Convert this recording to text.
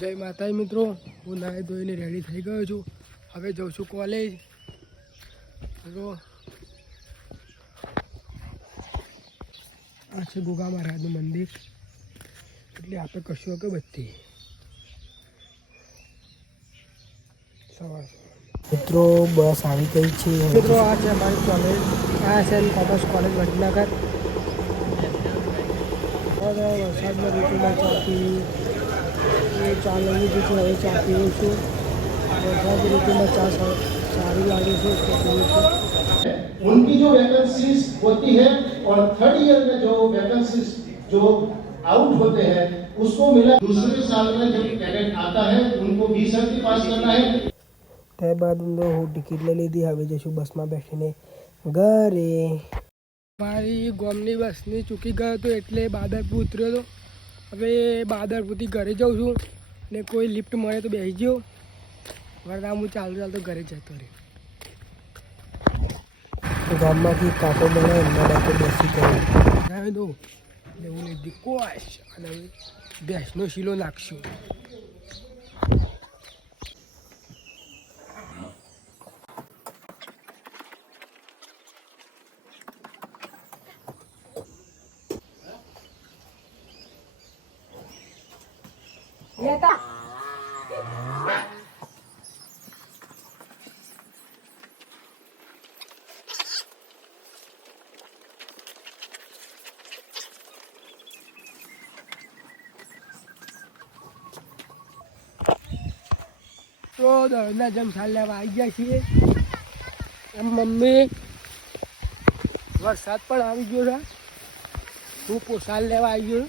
જય માતા મિત્રો, હું નાહી ધોઈને રેડી થઈ ગયો છું. હવે જાઉં છું કોલેજ. આ છે ગોગા મહારાજનું મંદિર. એટલે આપણે કશું કે બધી સવાર મિત્રો બસ આવી ગઈ છે. મિત્રો આ છે અમારી કોલેજ. આ છે કોમર્સ કોલેજ વડનગર. વરસાદના ઋતુમાં ચા પી ચા લઈ લીધી છે. હવે ચા પીવું છું. वरसाद ऋतु में चा सारी लागे से उनकी जो वैकेंसीज होती है और थर्ड ईयर में जो वैकेंसीज जो आउट होते हैं उसको मिला दूसरे साल में जब कैडेट आता है उनको 20 पास करना है. તે બાદ હું ટિકિટ લઈ લીધી. હવે જઈશું બસમાં બેસીને ઘરે. મારી ગામની બસની ચૂકી ગયો હતો એટલે બાદરપુર ઉતર્યો હતો. હવે બાદરપુરથી ઘરે જાઉં છું ને કોઈ લિફ્ટ મળે તો બેસી ગયો. વરના હું ચાલતો ઘરે જતો રહ્યો. ગામમાંથી કાકો મળે એમના ડાકો બેસી ગયો દઉં એટલે હું લીધી કોશ અને ભેંસનો શીલો નાખશું. તો દરરોજના જેમ સાલ લેવા આવી ગયા છીએ. એમ મમ્મી વરસાદ પણ આવી ગયો છે. હું પોસાલ લેવા આવી ગયો.